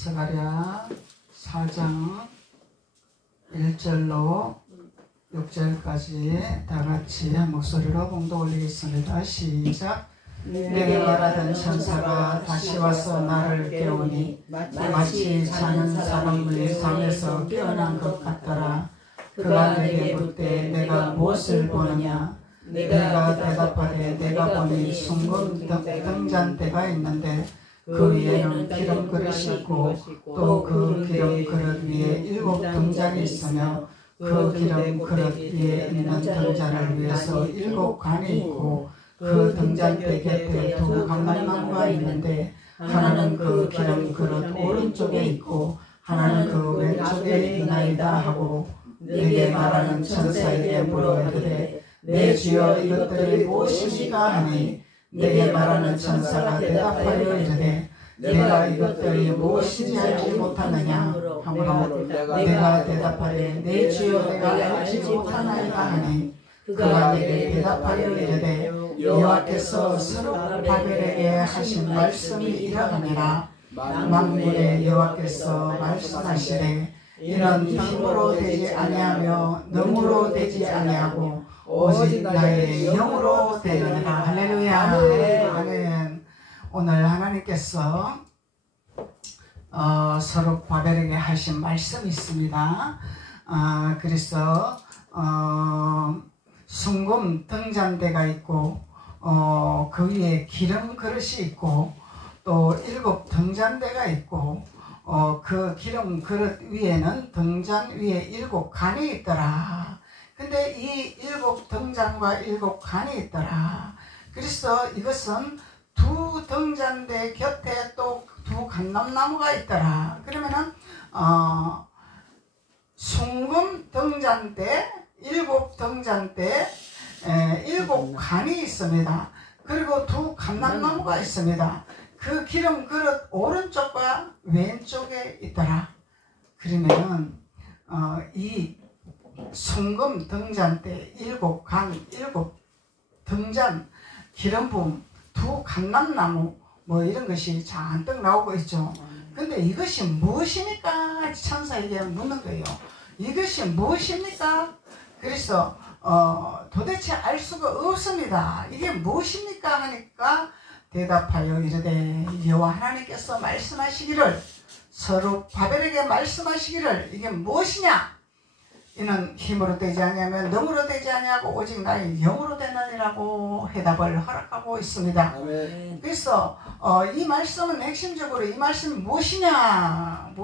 스가랴 4장 1절로 6절까지 다같이 한 목소리로 봉독 올리겠습니다. 시작. 내게 말하던 천사가 다시 와서 나를 깨우니 마치 자는 사람의 잠에서 깨어난 것 같더라. 그가 내게 묻되 내가 무엇을 보느냐. 내가 대답하되 내가 보니 숭금 등잔대가 있는데 그 위에는 기름 그릇이 있고 또 그 기름 그릇 위에 7 등잔이 있으며 그 기름 그릇 위에 있는 등잔을 위해서 7 관이 있고 그 등잔대 곁에 2 감람나무가 있는데 하나는 그 기름 그릇 오른쪽에 있고 하나는 그 왼쪽에 있나이다 하고 내게 말하는 천사에게 물어이르되 내 주여 이것들이 무엇이니까 하니 내게 말하는 천사가 대답하여 이르되 내가 이것들이 무엇인지 알지 못하느냐 하므로 내가 대답하되 내 주여 내가 알지 못하나이다 하니 그가 내게 대답하여 이르되 여호와께서 스룹바벨에게 하신 말씀이 이러하니라. 만군의 여호와께서 말씀하시되 이는 힘으로 되지 아니하며 능으로 되지 아니하고 오직 나의 영으로 되느니라. 할렐루야. 아멘. 오늘 하나님께서 스룹바벨에게 하신 말씀이 있습니다. 그래서 숭금 등잔대가 있고 그 위에 기름 그릇이 있고 또 7 등잔대가 있고 그 기름 그릇 위에는 등잔 위에 7 관이 있더라. 근데 이 7 등잔과 7 관이 있더라. 그래서 이것은 2 등잔대 곁에 또 2 감람나무가 있더라. 그러면은 숭금 등잔대 7 등잔대 7 관이 있습니다. 그리고 2 감람나무가 있습니다. 그 기름 그릇 오른쪽과 왼쪽에 있더라. 그러면은 이 숭금 등잔대 7 관 7 등잔 기름 부음 2 감람나무 뭐 이런 것이 잔뜩 나오고 있죠. 근데 이것이 무엇입니까? 천사에게 묻는 거예요. 이것이 무엇입니까? 그래서 도대체 알 수가 없습니다. 이게 무엇입니까? 하니까 대답하여 이르되 여호와 하나님께서 말씀하시기를 스룹바벨에게 말씀하시기를 이게 무엇이냐? 이는 힘으로 되지 아니하며 능으로 되지 아니하고 오직 나의 영으로 되느니라고 해답을 허락하고 있습니다. 아멘. 그래서 이 말씀은 핵심적으로 이 말씀이 무엇이냐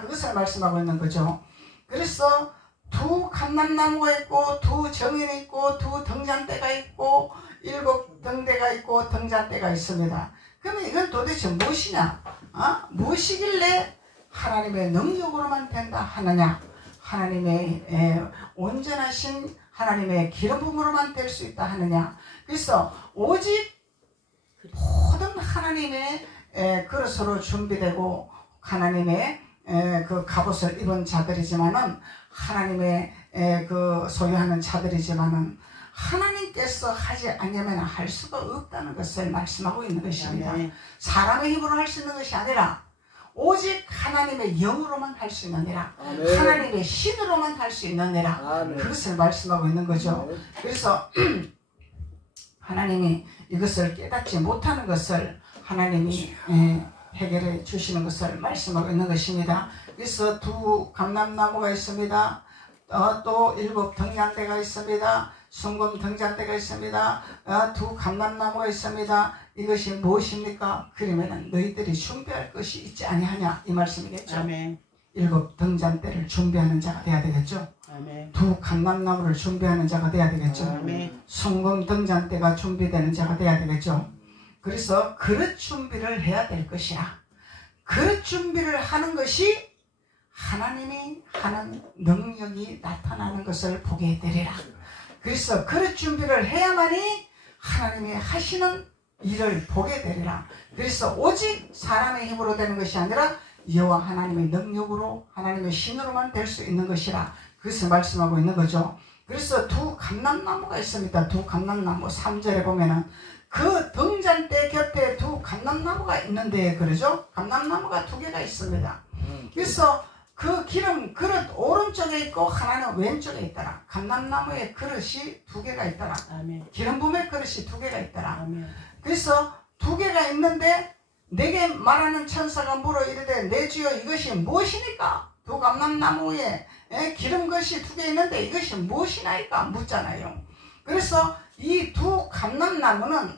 그것을 말씀하고 있는 거죠. 그래서 2 감람나무가 있고 2 정인이 있고 2 등잔대가 있고 7 등대가 있고 등잔대가 있습니다. 그러면 이건 도대체 무엇이냐? 무엇이길래 하나님의 능력으로만 된다 하느냐? 하나님의 온전하신 하나님의 기름 부음으로만 될 수 있다 하느냐? 그래서 오직 모든 하나님의 그릇으로 준비되고 하나님의 그 갑옷을 입은 자들이지만은 하나님의 그 소유하는 자들이지만은 하나님께서 하지 않으면 할 수가 없다는 것을 말씀하고 있는 것입니다. 사람의 힘으로 할 수 있는 것이 아니라 오직 하나님의 영으로만 할 수 있느니라. 하나님의 신으로만 할 수 있느니라. 그것을 말씀하고 있는 거죠. 그래서 하나님이 이것을 깨닫지 못하는 것을 하나님이 해결해 주시는 것을 말씀하고 있는 것입니다. 그래서 2 감람나무가 있습니다. 또 7 등잔대가 있습니다. 숭금 등잔대가 있습니다. 2 감람나무가 있습니다. 이것이 무엇입니까? 그러면 너희들이 준비할 것이 있지 아니하냐 이 말씀이겠죠. 아멘. 7 등잔대를 준비하는 자가 돼야 되겠죠. 아멘. 2 감람나무를 준비하는 자가 돼야 되겠죠. 아멘. 숭금 등잔대가 준비되는 자가 돼야 되겠죠. 그래서 그릇 준비를 해야 될 것이야. 그릇 준비를 하는 것이 하나님이 하는 능력이 나타나는 것을 보게 되리라. 그래서 그릇 준비를 해야만이 하나님이 하시는 일을 보게 되리라. 그래서 오직 사람의 힘으로 되는 것이 아니라 여호와 하나님의 능력으로 하나님의 신으로만 될 수 있는 것이라. 그것을 말씀하고 있는 거죠. 그래서 2 감람나무가 있습니다. 2 감람나무 3절에 보면은 그 등잔대 곁에 두 감람나무가 있는데 그러죠? 감람나무가 두 개가 있습니다. 그래서 그 기름 그릇 오른쪽에 있고 하나는 왼쪽에 있더라. 감람나무의 그릇이 두 개가 있더라. 아멘. 기름 부음의 그릇이 두 개가 있더라. 아멘. 그래서 두 개가 있는데 내게 말하는 천사가 물어 이르되 내 주여 이것이 무엇이니까? 두 감람나무에 기름 그릇이 두 개 있는데 이것이 무엇이나이까? 묻잖아요. 그래서 이 두 감람나무는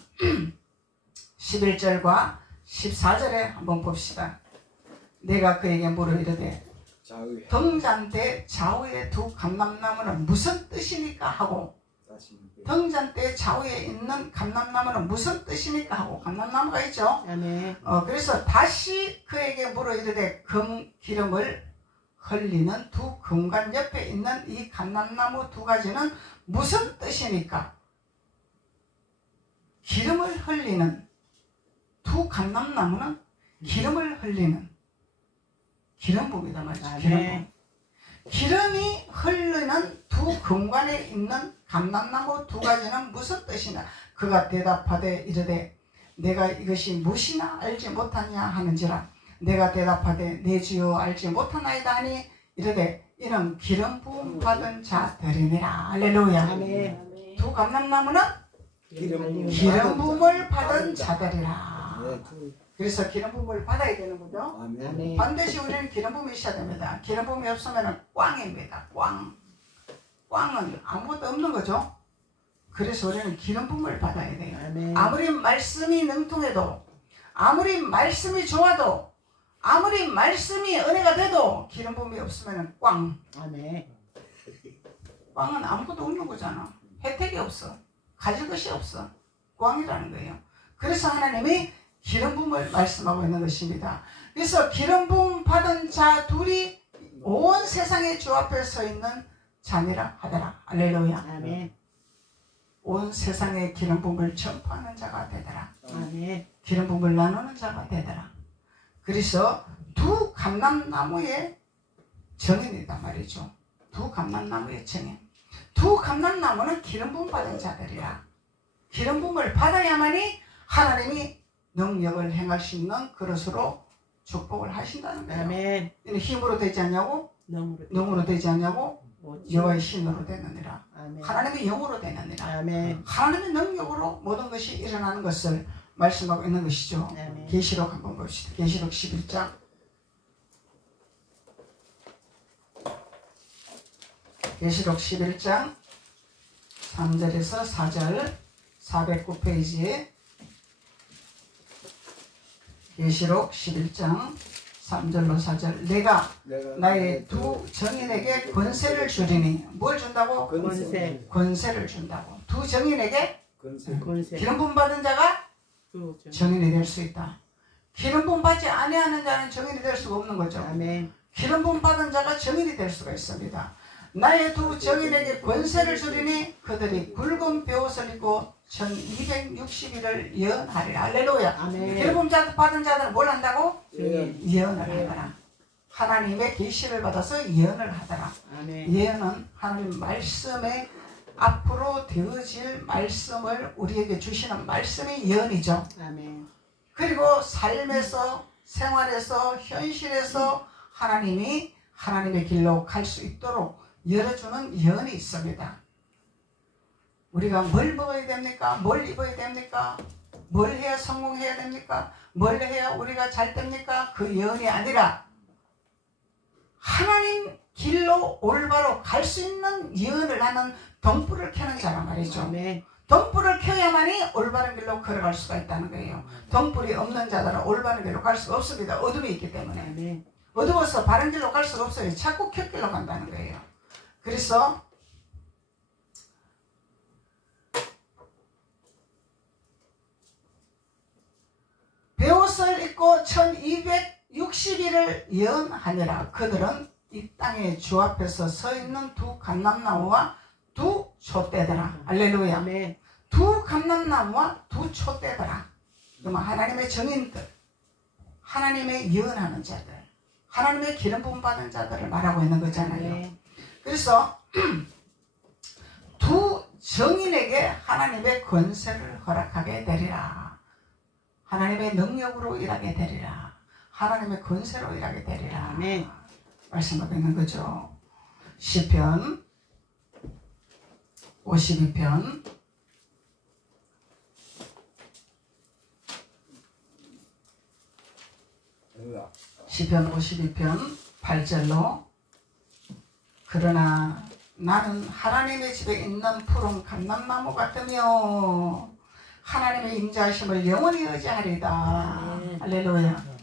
11절과 14절에 한번 봅시다. 내가 그에게 물어 이르되 등잔대 좌우의 두 감람나무는 무슨 뜻이니까 하고 등잔대 좌우에 있는 감람나무는 무슨 뜻이니까 하고 감람나무가 있죠. 그래서 다시 그에게 물어 이르되 기름을 흘리는 두 금관 옆에 있는 이 감람나무 두 가지는 무슨 뜻이니까? 기름을 흘리는 두 감람나무는 기름을 흘리는 기름부입니다 말이죠. 기름부. 기름이 흐르는 두 금관에 있는 감람나무 두 가지는 무슨 뜻이냐? 그가 대답하되 이르되 내가 이것이 무엇이나 알지 못하냐 하는지라. 내가 대답하되 내 주여 알지 못하나이다 하니 이르되 이는 기름 부음 받은 자들이니라. 할렐루야. 아멘. 두 감람나무는 기름 부음을 받은 자들이라. 그래서 기름 부음을 받아야 되는 거죠. 아멘. 반드시 우리는 기름 부음이 있어야 됩니다. 기름 부음이 없으면 꽝입니다. 꽝은 아무것도 없는 거죠. 그래서 우리는 기름 부음을 받아야 돼요. 아멘. 아무리 말씀이 능통해도, 아무리 말씀이 좋아도, 아무리 말씀이 은혜가 돼도 기름 부음이 없으면 꽝. 아멘. 꽝은 아무것도 없는 거잖아. 혜택이 없어. 가질 것이 없어. 꽝이라는 거예요. 그래서 하나님이 기름 부음을 말씀하고 있는 것입니다. 그래서 기름 부음 받은 자 둘이 온 세상의 주 앞에 서 있는 자니라 하더라. 할렐루야. 아멘. 온 세상의 기름 부음을 전파하는 자가 되더라. 아멘. 기름 부음을 나누는 자가 되더라. 그래서 두 감람나무의 정인이다 말이죠. 두 감람나무의 정인. 두 감람나무는 기름 부음 받은 자들이라. 기름 부음을 받아야만이 하나님이 능력을 행할 수 있는 그릇으로 축복을 하신다는 거예요. 아멘. 이는 힘으로 되지 않냐고? 능으로 되지 않냐고? 여호와의 신으로 되느니라. 아멘. 하나님의 영으로 되느니라. 아멘. 하나님의 능력으로 모든 것이 일어나는 것을 말씀하고 있는 것이죠. 아멘. 계시록 한번 봅시다. 계시록 11장. 계시록 11장 3절에서 4절 409페이지에 계시록 11장 3절로 4절 내가 나의 두 정인에게 권세를 주리니 뭘 준다고? 권세를 준다고. 두 정인에게 권세. 기름 부음 받은 자가 정인이 될 수 있다. 기름 부음 받지 아니하는 자는 정인이 될 수가 없는 거죠. 아멘. 기름 부음 받은 자가 정인이 될 수가 있습니다. 나의 두 정인에게 권세를 주리니 그들이 굵은 벼옷을 입고 1260일을 예언하리라. 할렐루야. 아멘. 기름 부음 받은 자들은 뭘 한다고? 예언을 네. 하더라. 하나님의 계시를 받아서 예언을 하더라. 아멘. 예언은 하나님 말씀에 앞으로 되어질 말씀을 우리에게 주시는 말씀이 예언이죠. 아멘. 그리고 삶에서 생활에서 현실에서 하나님이 하나님의 길로 갈 수 있도록 열어주는 예언이 있습니다. 우리가 뭘 먹어야 됩니까? 뭘 입어야 됩니까? 뭘 해야 성공해야 됩니까? 뭘 해야 우리가 잘 됩니까? 그 예언이 아니라 하나님 길로 올바로 갈 수 있는 예언을 하는 등불을 켜는 자란 말이죠. 아멘. 등불을 켜야만이 올바른 길로 걸어갈 수가 있다는 거예요. 등불이 없는 자들은 올바른 길로 갈 수가 없습니다. 어둠이 있기 때문에. 아멘. 어두워서 바른 길로 갈 수가 없어요. 자꾸 곁길로 간다는 거예요. 그래서 벼옷을 입고 1260일을 예언하니라. 그들은 이 땅에 주 앞에서 서 있는 두 감람나무와 두 촛대더라. 할렐루야. 아멘. 두 감람나무와 두 촛대더라. 그러면 하나님의 정인들, 하나님의 예언하는 자들, 하나님의 기름 부음 받은 자들을 말하고 있는 거잖아요. 아멘. 그래서 두 정인에게 하나님의 권세를 허락하게 되리라. 하나님의 능력으로 일하게 되리라. 하나님의 권세로 일하게 되리라. 네. 말씀하고 있는 거죠. 시편 52편 52편 8절로 그러나 나는 하나님의 집에 있는 푸른 감람나무 같으며 하나님의 인자하심을 영원히 의지하리다. 할렐루야.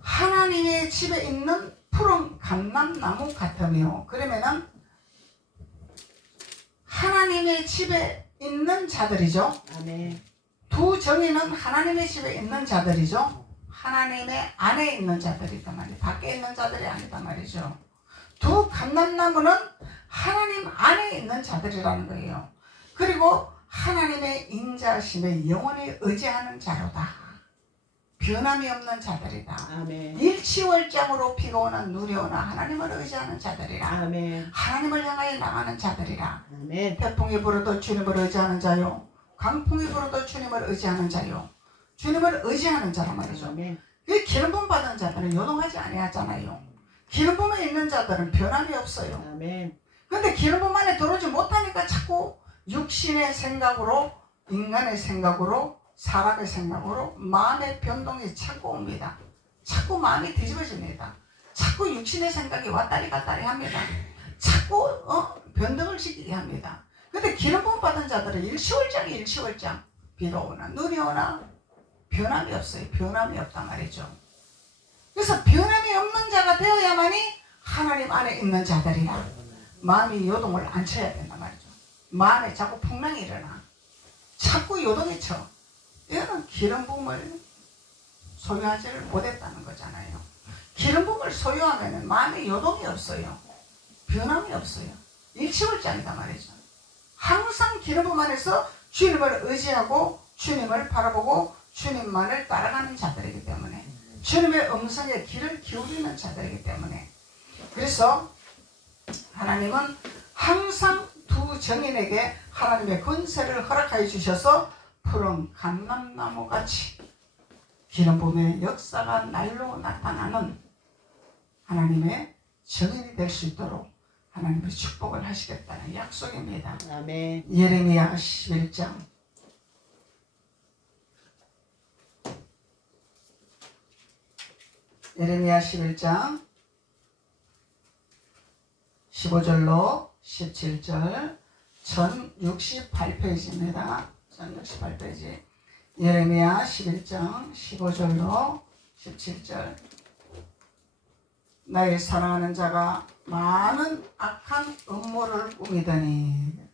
하나님의 집에 있는 푸른 감람나무 같으며, 그러면은 하나님의 집에 있는 자들이죠. 아멘. 두 정의는 하나님의 집에 있는 자들이죠. 하나님의 안에 있는 자들이단 말이에요. 밖에 있는 자들이 아니단 말이죠. 두 감람나무는 하나님 안에 있는 자들이라는 거예요. 그리고 하나님의 인자하심에 영원히 의지하는 자로다. 변함이 없는 자들이다. 아멘. 일치월장으로 비가 오나 눈이 오나 하나님을 의지하는 자들이라. 아멘. 하나님을 향하여 나가는 자들이라. 아멘. 태풍이 불어도 주님을 의지하는 자요, 강풍이 불어도 주님을 의지하는 자요, 주님을 의지하는 자란 말이죠. 아멘. 이 기름 부음 받은 자들은 요동하지 아니하잖아요. 기름 부음에 있는 자들은 변함이 없어요. 아멘. 근데 기름 부음 안에 들어오지 못하니까 자꾸 육신의 생각으로, 인간의 생각으로, 사람의 생각으로 마음의 변동이 자꾸 옵니다. 자꾸 마음이 뒤집어집니다. 자꾸 육신의 생각이 왔다리 갔다리 합니다. 자꾸 변동을 시키게 합니다. 근데 기름 부음 받은 자들은 일시월장이 일시월장, 비가 오나 눈이 오나 변함이 없어요. 변함이 없단 말이죠. 그래서 변함이 없는 자가 되어야만이 하나님 안에 있는 자들이라. 마음이 요동을 안 쳐야 된단 말이죠. 마음에 자꾸 풍랑이 일어나, 자꾸 요동이 쳐. 이거는 기름 부음을 소유하지를 못했다는 거잖아요. 기름 부음을 소유하면 마음에 요동이 없어요. 변함이 없어요. 일치월장이단 말이죠. 항상 기름 부음 안에서 주님을 의지하고 주님을 바라보고 주님만을 따라가는 자들이기 때문에, 주님의 음성에 귀를 기울이는 자들이기 때문에, 그래서 하나님은 항상 두 정인에게 하나님의 권세를 허락하여 주셔서 푸른 감람나무같이 기름 부음의 역사가 날로 나타나는 하나님의 정인이 될 수 있도록 하나님의 축복을 하시겠다는 약속입니다. 아멘. 예레미야 11장 15절로 17절 1068페이지입니다. 1068페이지 예레미야 11장 15절로 17절. 나의 사랑하는 자가 많은 악한 음모를 꾸미더니,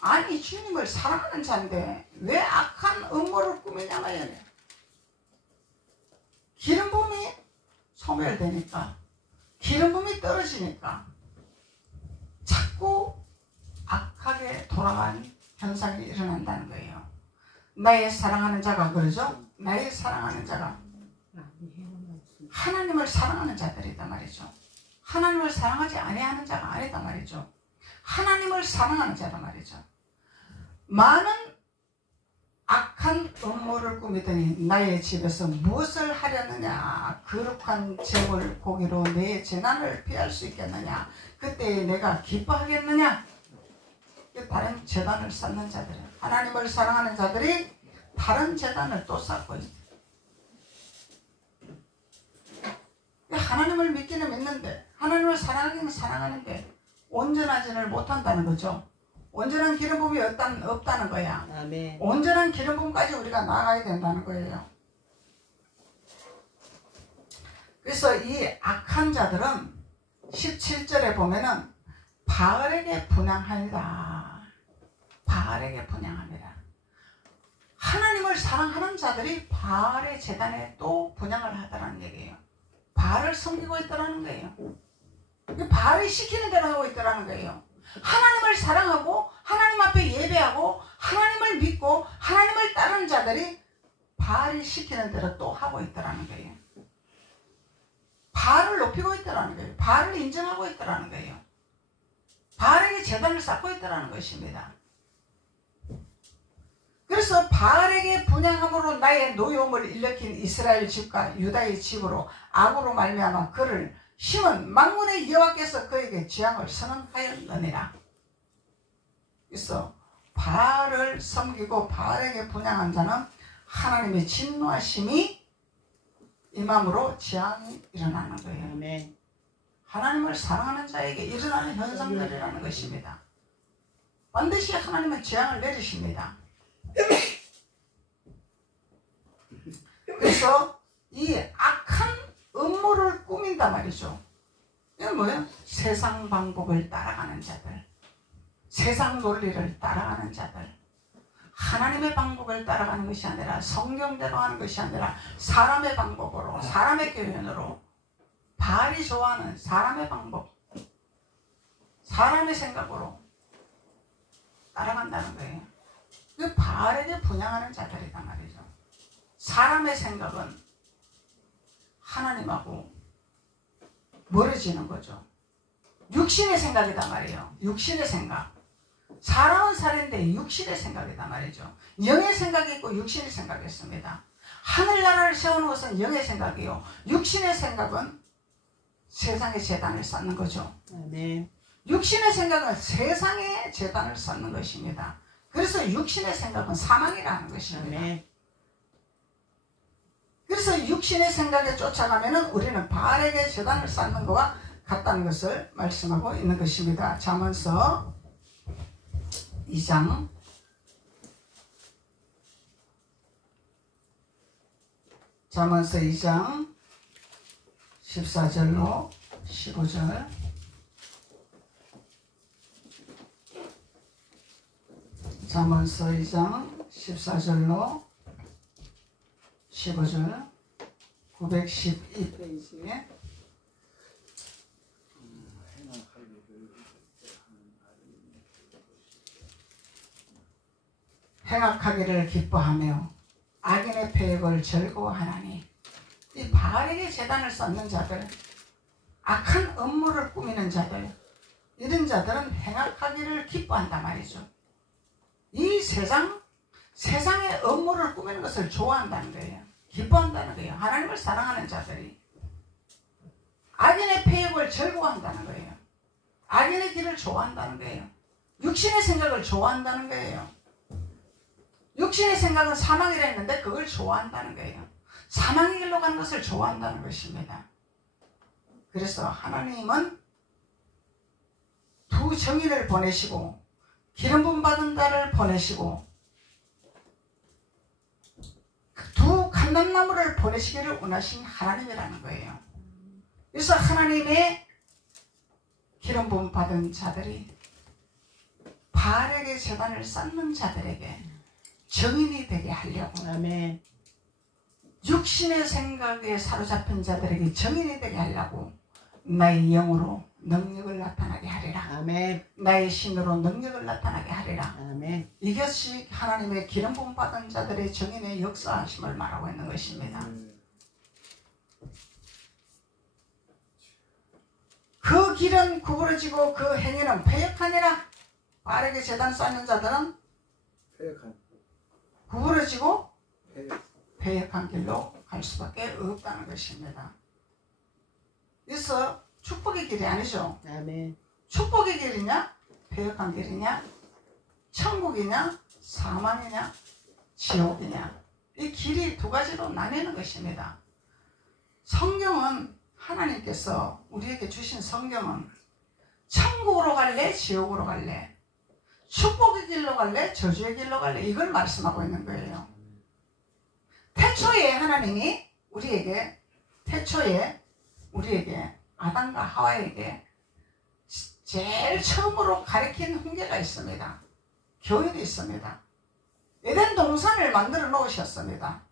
아니 주님을 사랑하는 자인데 왜 악한 음모를 꾸미냐 말이야. 기름 부음이 소멸되니까, 기름 부음이 떨어지니까 자꾸 악하게 돌아가는 현상이 일어난다는 거예요. 나의 사랑하는 자가, 그러죠? 나의 사랑하는 자가 하나님을 사랑하는 자들이다 말이죠. 하나님을 사랑하지 아니하는 자가 아니다 말이죠. 하나님을 사랑하는 자다 말이죠. 많은 악한 음모를 꾸미더니 나의 집에서 무엇을 하려느냐. 거룩한 제물 고기로 내 재난을 피할 수 있겠느냐. 그때 내가 기뻐하겠느냐. 다른 재단을 쌓는 자들이에요. 하나님을 사랑하는 자들이 다른 재단을 또 쌓고 있어요. 하나님을 믿기는 믿는데, 하나님을 사랑하기는 사랑하는데 온전하지를 못한다는 거죠. 온전한 기름 부음이 없다는 거야. 아멘. 온전한 기름 부음까지 우리가 나아가야 된다는 거예요. 그래서 이 악한 자들은 17절에 보면은 바알에게 분향하리라. 바알에게 분향합니다. 하나님을 사랑하는 자들이 바알의 제단에 또 분향을 하더라는 얘기예요. 바알을 섬기고 있더라는 거예요. 바알이 시키는 대로 하고 있더라는 거예요. 하나님을 사랑하고 하나님 앞에 예배하고 하나님을 믿고 하나님을 따르는 자들이 바알이 시키는 대로 또 하고 있더라는 거예요. 바알을 높이고 있다는 거예요. 바알을 인정하고 있다는 거예요. 바알에게 제단을 쌓고 있다는 것입니다. 그래서 바알에게 분향함으로 나의 노여움을 일으킨 이스라엘 집과 유다의 집으로 악으로 말미암아 그를 심은 만군의 여호와께서 그에게 재앙을 선언하였느니라. 그래서 바알을 섬기고 바알에게 분향한 자는 하나님의 진노하심이 임함으로 재앙이 일어나는 거예요. 아멘. 하나님을 사랑하는 자에게 일어나는 현상들이라는 것입니다. 반드시 하나님은 재앙을 내리십니다. 그래서 이 악한 음모를 꾸민단 말이죠. 이건 뭐예요? 세상 방법을 따라가는 자들, 세상 논리를 따라가는 자들, 하나님의 방법을 따라가는 것이 아니라 성경대로 하는 것이 아니라 사람의 방법으로, 사람의 교훈으로, 바알이 좋아하는 사람의 방법, 사람의 생각으로 따라간다는 거예요. 그 바알에게 분향하는 자들이란 말이죠. 사람의 생각은 하나님하고 멀어지는 거죠. 육신의 생각이단 말이에요. 육신의 생각. 사람은 살인데 육신의 생각이단 말이죠. 영의 생각이 있고 육신의 생각이 있습니다. 하늘나라를 세우는 것은 영의 생각이요. 육신의 생각은 세상의 제단을 쌓는 거죠. 네. 육신의 생각은 세상의 제단을 쌓는 것입니다. 그래서 육신의 생각은 사망이라는 것입니다. 네. 그래서 육신의 생각에 쫓아가면은 우리는 바알에게 제단을 쌓는 것과 같다는 것을 말씀하고 있는 것입니다. 잠언서 2장 14절로 15절. 잠언서 2장 14절로 15절 912페이지에 행악하기를 기뻐하며 악인의 패역을 즐거워하나니. 이 바알에게 제단을 쌓는 자들, 악한 업무를 꾸미는 자들, 이런 자들은 행악하기를 기뻐한단 말이죠. 이 세상의 업무를 꾸미는 것을 좋아한다는 거예요. 기뻐한다는 거예요. 하나님을 사랑하는 자들이 악인의 패역을 즐거워한다는 거예요. 악인의 길을 좋아한다는 거예요. 육신의 생각을 좋아한다는 거예요. 육신의 생각은 사망이라 했는데 그걸 좋아한다는 거예요. 사망의 길로 가는 것을 좋아한다는 것입니다. 그래서 하나님은 두 정인을 보내시고 기름 부음 받은 자를 보내시고 두 감람나무를 보내시기를 원하신 하나님이라는 거예요. 그래서 하나님의 기름 부음 받은 자들이 바알에게 제단을 쌓는 자들에게 정인이 되게 하려고, 아멘. 육신의 생각에 사로잡힌 자들에게 정인이 되게 하려고 나의 영으로 능력을 나타나게 하리라. 아멘. 나의 신으로 능력을 나타나게 하리라. 아멘. 이것이 하나님의 기름 부음 받은 자들의 정인의 역사하심을 말하고 있는 것입니다. 그 길은 구부러지고 그 행위는 패역하니라. 바알에게 제단 쌓는 자들은 구부러지고 패역한 길로 갈 수밖에 없다는 것입니다. 그래서 축복의 길이 아니죠. 아멘. 축복의 길이냐, 패역한 길이냐, 천국이냐, 사망이냐, 지옥이냐, 이 길이 두 가지로 나뉘는 것입니다. 성경은 하나님께서 우리에게 주신 성경은 천국으로 갈래, 지옥으로 갈래, 축복의 길로 갈래, 저주의 길로 갈래, 이걸 말씀하고 있는 거예요. 태초에 하나님이 우리에게 아담과 하와에게 제일 처음으로 가르친 훈계가 있습니다. 교훈이 있습니다. 에덴 동산을 만들어 놓으셨습니다.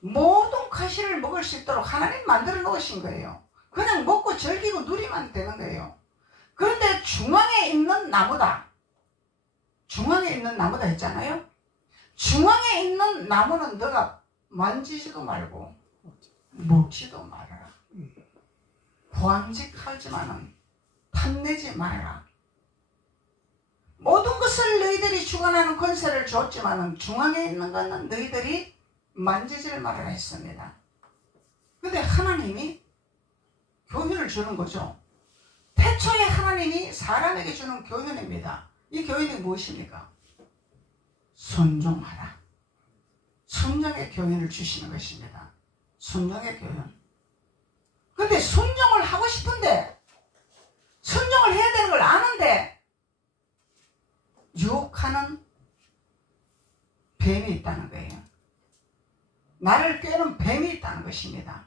모든 과실을 먹을 수 있도록 하나님 만들어 놓으신 거예요. 그냥 먹고 즐기고 누리면 되는 거예요. 그런데 중앙에 있는 나무다 했잖아요. 중앙에 있는 나무는 너가 만지지도 말고 먹지도 말아라. 보암직하지만은 탐내지 말아라. 모든 것을 너희들이 주관하는 권세를 줬지만은 중앙에 있는 것은 너희들이 만지질 말아라 했습니다. 근데 하나님이 교훈을 주는 거죠. 태초에 하나님이 사람에게 주는 교훈입니다. 이 교훈이 무엇입니까? 순종하라. 순종의 교훈을 주시는 것입니다. 순종의 교훈. 근데 순종을 하고 싶은데, 순종을 해야 되는 걸 아는데 유혹하는 뱀이 있다는 거예요. 나를 꾀는 뱀이 있다는 것입니다.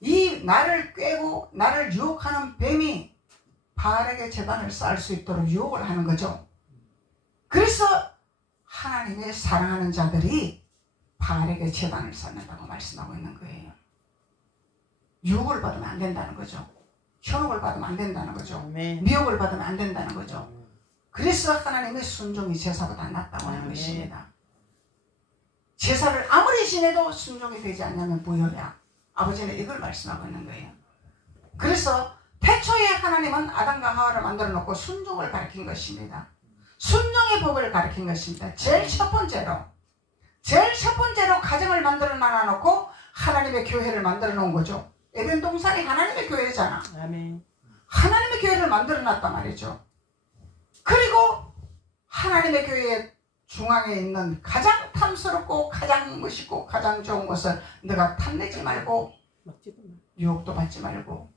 이 나를 꾀고 나를 유혹하는 뱀이 바알에게 제단을 쌓을 수 있도록 유혹을 하는 거죠. 그래서 하나님의 사랑하는 자들이 바알에게 제단을 쌓는다고 말씀하고 있는 거예요. 유혹을 받으면 안 된다는 거죠. 현혹을 받으면 안 된다는 거죠. 미혹을 받으면 안 된다는 거죠. 그래서 하나님의 순종이 제사보다 낫다고 하는 것입니다. 제사를 아무리 지내도 순종이 되지 않냐면 무효야. 아버지는 이걸 말씀하고 있는 거예요. 그래서 태초에 하나님은 아담과 하와를 만들어 놓고 순종을 가르친 것입니다. 순종의 법을 가르친 것입니다. 제일 첫 번째로 가정을 만들어 놔놓고 하나님의 교회를 만들어 놓은 거죠. 에덴 동산이 하나님의 교회잖아. 아멘. 하나님의 교회를 만들어 놨단 말이죠. 그리고 하나님의 교회의 중앙에 있는 가장 탐스럽고 가장 멋있고 가장 좋은 것을 너가 탐내지 말고 유혹도 받지 말고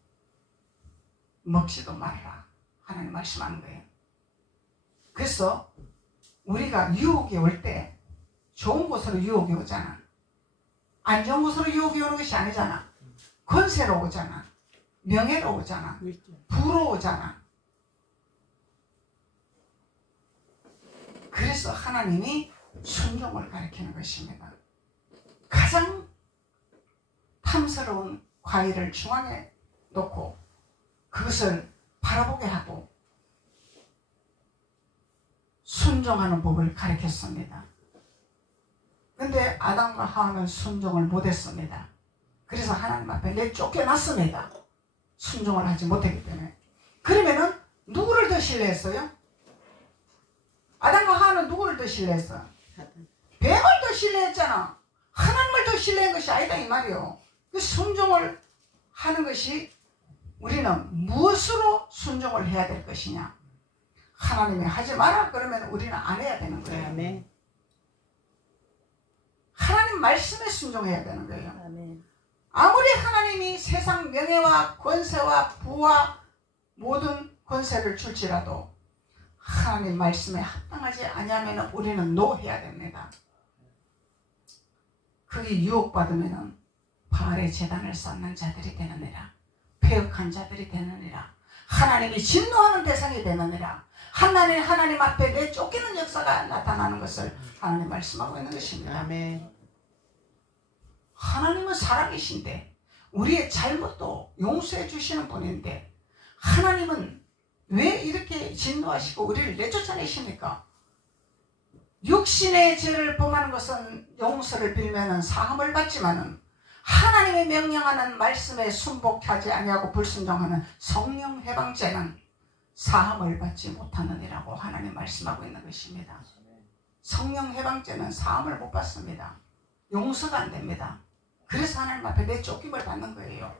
먹지도 말라. 하나님 말씀하는 거예요. 그래서 우리가 유혹이 올 때 좋은 곳으로 유혹이 오잖아. 안 좋은 곳으로 유혹이 오는 것이 아니잖아. 권세로 오잖아. 명예로 오잖아. 부로 오잖아. 그래서 하나님이 순종을 가리키는 것입니다. 가장 탐스러운 과일을 중앙에 놓고 그것을 바라보게 하고 순종하는 법을 가르쳤습니다. 그런데 아담과 하와는 순종을 못했습니다. 그래서 하나님 앞에 내쫓겨났습니다. 순종을 하지 못했기 때문에. 그러면은 누구를 더 신뢰했어요? 아담과 하와는 누구를 더 신뢰했어? 뱀을 더 신뢰했잖아. 하나님을 더 신뢰한 것이 아니다 이 말이요. 그 순종을 하는 것이 우리는 무엇으로 순종을 해야 될 것이냐? 하나님이 하지 마라 그러면 우리는 안 해야 되는 거예요. 아멘. 하나님 말씀에 순종해야 되는 거예요. 아멘. 아무리 하나님이 세상 명예와 권세와 부와 모든 권세를 줄지라도 하나님 말씀에 합당하지 아니하면 우리는 노해야 됩니다. 그게 유혹받으면 바알의 제단을 쌓는 자들이 되느니라. 폐역한 자들이 되느니라. 하나님이 진노하는 대상이 되느니라. 하나님 앞에 내쫓기는 역사가 나타나는 것을 하나님 말씀하고 있는 것입니다. 아멘. 하나님은 살아계신데 우리의 잘못도 용서해 주시는 분인데 하나님은 왜 이렇게 진노하시고 우리를 내쫓아내십니까? 육신의 죄를 범하는 것은 용서를 빌면은 사함을 받지만은 하나님의 명령하는 말씀에 순복하지 아니하고 불순종하는 성령 해방죄는 사함을 받지 못하느니라고 하나님 말씀하고 있는 것입니다. 성령 해방죄는 사함을 못 받습니다. 용서가 안 됩니다. 그래서 하나님 앞에 내쫓김을 받는 거예요.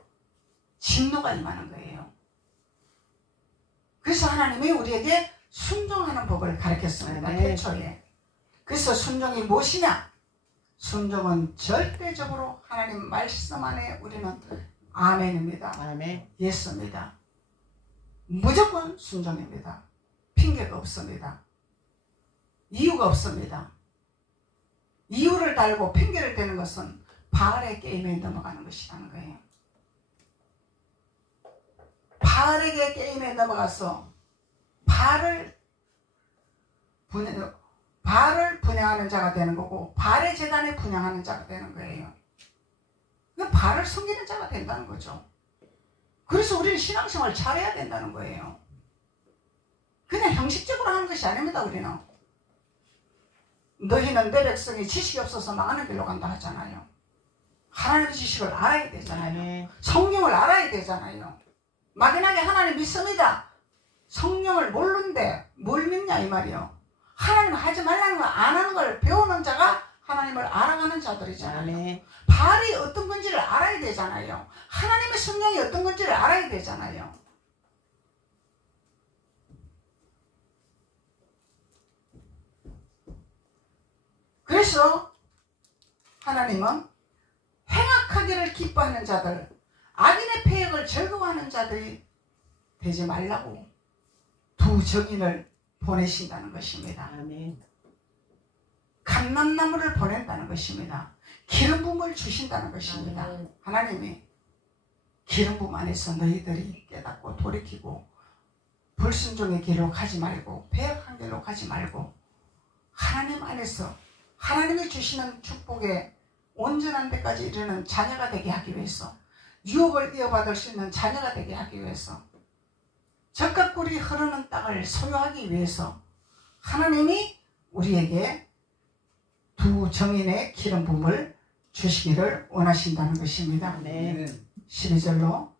진노가 임하는 거예요. 그래서 하나님이 우리에게 순종하는 법을 가르쳤습니다. 태초에. 그래서 순종이 무엇이냐? 순종은 절대적으로 하나님 말씀 안에 우리는 아멘입니다. 아멘. 예스입니다. 무조건 순종입니다. 핑계가 없습니다. 이유가 없습니다. 이유를 달고 핑계를 대는 것은 바알의 게임에 넘어가는 것이라는 거예요. 바알에게 게임에 넘어가서 바알을 분양하는 자가 되는 거고 바알의 재단에 분양하는 자가 되는 거예요. 바알을 섬기는 자가 된다는 거죠. 그래서 우리는 신앙생활을 잘해야 된다는 거예요. 그냥 형식적으로 하는 것이 아닙니다. 우리는 너희는 내 백성이 지식이 없어서 망하는 길로 간다 하잖아요. 하나님의 지식을 알아야 되잖아요. 아멘. 성령을 알아야 되잖아요. 막연하게 하나님 믿습니다. 성령을 모르는데 뭘 믿냐 이 말이요. 하나님 하지 말라는 걸 안 하는 걸 배우는 자가 하나님을 알아가는 자들이잖아요. 아멘. 바알이 어떤 건지를 알아야 되잖아요. 하나님의 성령이 어떤 건지를 알아야 되잖아요. 그래서 하나님은 행악하기를 기뻐하는 자들, 악인의 패역을 즐거워하는 자들이 되지 말라고 두 정인을 보내신다는 것입니다. 아멘. 감람나무를 보낸다는 것입니다. 기름 부음을 주신다는 것입니다. 아멘. 하나님이 기름 부음 안에서 너희들이 깨닫고 돌이키고 불순종의 길로 가지 말고 패역한 길로 가지 말고 하나님 안에서 하나님이 주시는 축복에 온전한 데까지 이르는 자녀가 되게 하기 위해서, 유업을 이어받을 수 있는 자녀가 되게 하기 위해서, 적과 꿀이 흐르는 땅을 소유하기 위해서 하나님이 우리에게 두 정인의 기름 부음을 주시기를 원하신다는 것입니다. 네. 12절로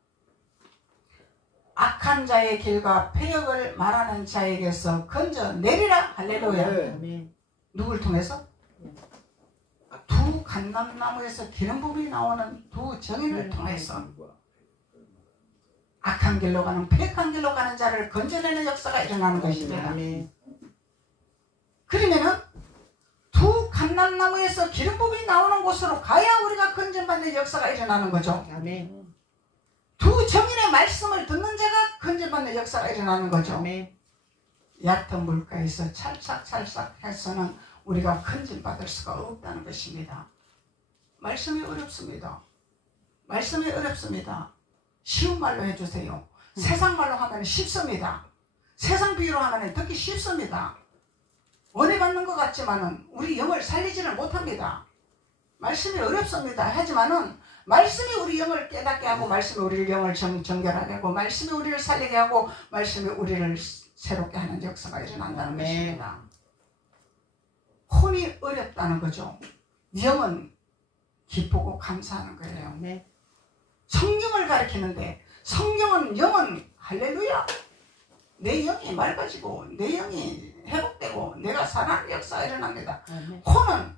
악한 자의 길과 패역을 말하는 자에게서 건져내리라. 할렐루야. 아멘. 누굴 통해서? 두 감람나무에서 기름 부음이 나오는 두 정인을 통해서 악한 길로 가는, 패역한 길로 가는 자를 건져내는 역사가 일어나는 것입니다. 아멘. 그러면은 두 감람나무에서 기름 부음이 나오는 곳으로 가야 우리가 건져받는 역사가 일어나는 거죠. 아멘. 두 정인의 말씀을 듣는 자가 건져받는 역사가 일어나는 거죠. 아멘. 얕은 물가에서 찰싹찰싹 해서는 우리가 건져받을 수가 없다는 것입니다. 말씀이 어렵습니다. 말씀이 어렵습니다. 쉬운 말로 해주세요. 세상 말로 하면 쉽습니다. 세상 비유로 하면 듣기 쉽습니다. 은혜 받는 것 같지만은 우리 영을 살리지를 못합니다. 말씀이 어렵습니다. 하지만은 말씀이 우리 영을 깨닫게 하고, 말씀이 우리 영을 정결하게 하고, 말씀이 우리를 살리게 하고, 말씀이 우리를 새롭게 하는 역사가 일어난다는 것입니다. 혼이 어렵다는 거죠. 영은 기쁘고 감사하는 거예요. 네. 성경을 가르치는데 성경은, 영은 할렐루야, 내 영이 맑아지고 내 영이 회복되고 내가 살아나는 역사가 일어납니다. 아멘. 혼은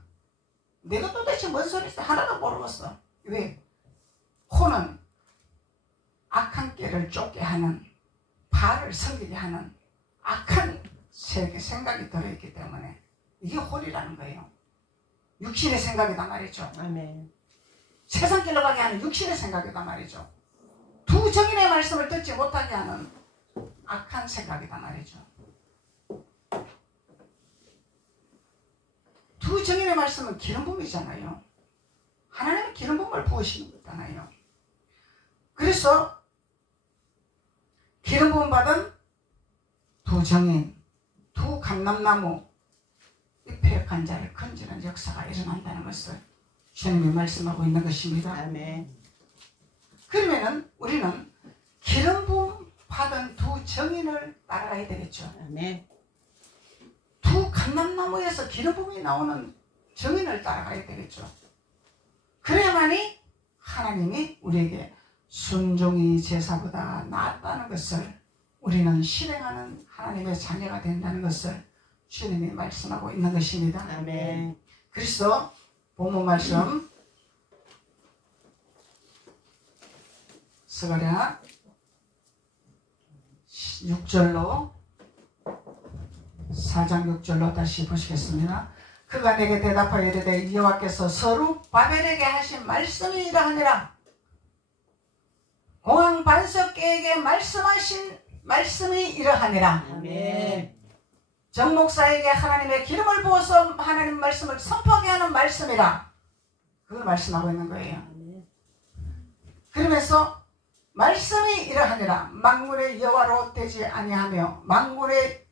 내가 도대체 뭔 소리인지 하나도 모르겠어. 왜? 혼은 악한 꾀를 쫓게 하는, 바알을 섬기게 하는 악한 생각이 들어있기 때문에 이게 혼이라는 거예요. 육신의 생각이다 말이죠. 아멘. 세상 길로 가게 하는 육신의 생각이다 말이죠. 두 정인의 말씀을 듣지 못하게 하는 악한 생각이다 말이죠. 두 정인의 말씀은 기름 부음이잖아요. 하나님은 기름 부음을 부으시는 거잖아요. 그래서 기름 부음 받은 두 정인, 두 감람나무, 이 패역한 자를 건지는 역사가 일어난다는 것을 주님이 말씀하고 있는 것입니다. 아멘. 그러면은 우리는 기름 부음 받은 두 정인을 따라가야 되겠죠. 아멘. 두 감람나무에서 기름 부음이 나오는 정인을 따라가야 되겠죠. 그래야만이 하나님이 우리에게 순종이 제사보다 낫다는 것을 우리는 실행하는 하나님의 자녀가 된다는 것을 주님이 말씀하고 있는 것입니다. 아멘. 그래서 본문 말씀 스가랴 6절로 4장 6절로 다시 보시겠습니다. 그가 내게 대답하여 이르되 여호와께서 서룹바벨에게 하신 말씀이 이러하니라. 공항 반석계에게 말씀하신 말씀이 이러하니라. 아멘. 정목사에게 하나님의 기름을 부어서 하나님 말씀을 선포하게 하는 말씀이라. 그걸 말씀하고 있는 거예요. 그러면서 말씀이 이러하니라. 만군의 여호와로 되지 아니하며 만군의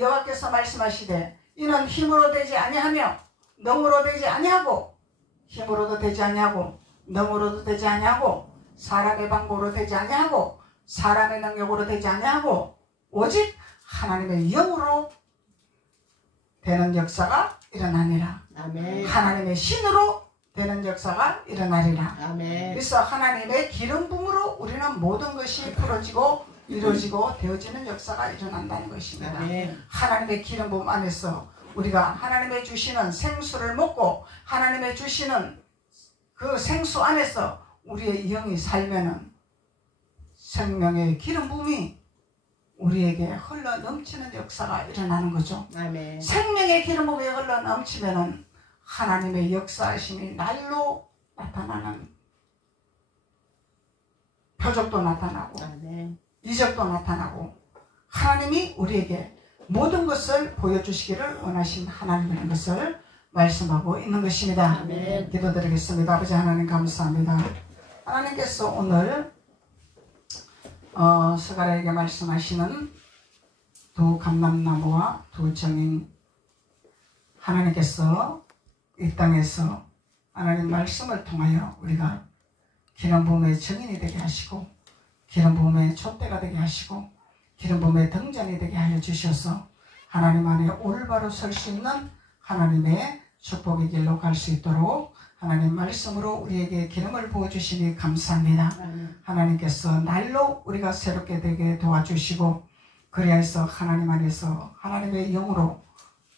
여호와께서 말씀하시되 이는 힘으로 되지 아니하며 능으로 되지 아니하고, 힘으로도 되지 아니하고 능으로도 되지 아니하고 사람의 방법으로 되지 아니하고 사람의 능력으로 되지 아니하고 오직 하나님의 영으로 되는 역사가 일어나니라. 아멘. 하나님의 신으로 되는 역사가 일어나리라. 아멘. 그래서 하나님의 기름 부음으로 우리는 모든 것이 풀어지고 이루어지고 되어지는 역사가 일어난다는 것입니다. 아멘. 하나님의 기름 부음 안에서 우리가 하나님의 주시는 생수를 먹고 하나님의 주시는 그 생수 안에서 우리의 영이 살면은 생명의 기름 부음이 우리에게 흘러 넘치는 역사가 일어나는 거죠. 아멘. 생명의 기름 부음이 흘러 넘치면은 하나님의 역사하심이 날로 나타나는 표적도 나타나고 아멘. 이적도 나타나고 하나님이 우리에게 모든 것을 보여주시기를 원하신 하나님이라는 것을 말씀하고 있는 것입니다. 아멘. 기도드리겠습니다. 아버지 하나님 감사합니다. 하나님께서 오늘 스가랴에게 말씀하시는 두 감람나무와 두 정인 하나님께서 이 땅에서 하나님 말씀을 통하여 우리가 기름 부음의 정인이 되게 하시고 기름 부음의 촛대가 되게 하시고 기름 부음의 등잔이 되게 하여 주셔서 하나님 안에 올바로 설 수 있는 하나님의 축복의 길로 갈 수 있도록 하나님 말씀으로 우리에게 기름을 부어주시니 감사합니다. 하나님께서 날로 우리가 새롭게 되게 도와주시고 그리하여서 하나님 안에서 하나님의 영으로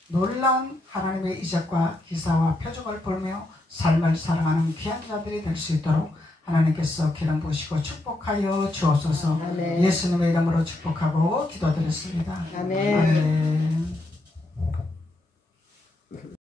놀라운 하나님의 이적과 기사와 표적을 보며 삶을 살아가는 귀한 자들이 될 수 있도록 하나님께서 기름 부으시고 축복하여 주옵소서. 아멘. 예수님의 이름으로 축복하고 기도드렸습니다. 아멘. 아멘.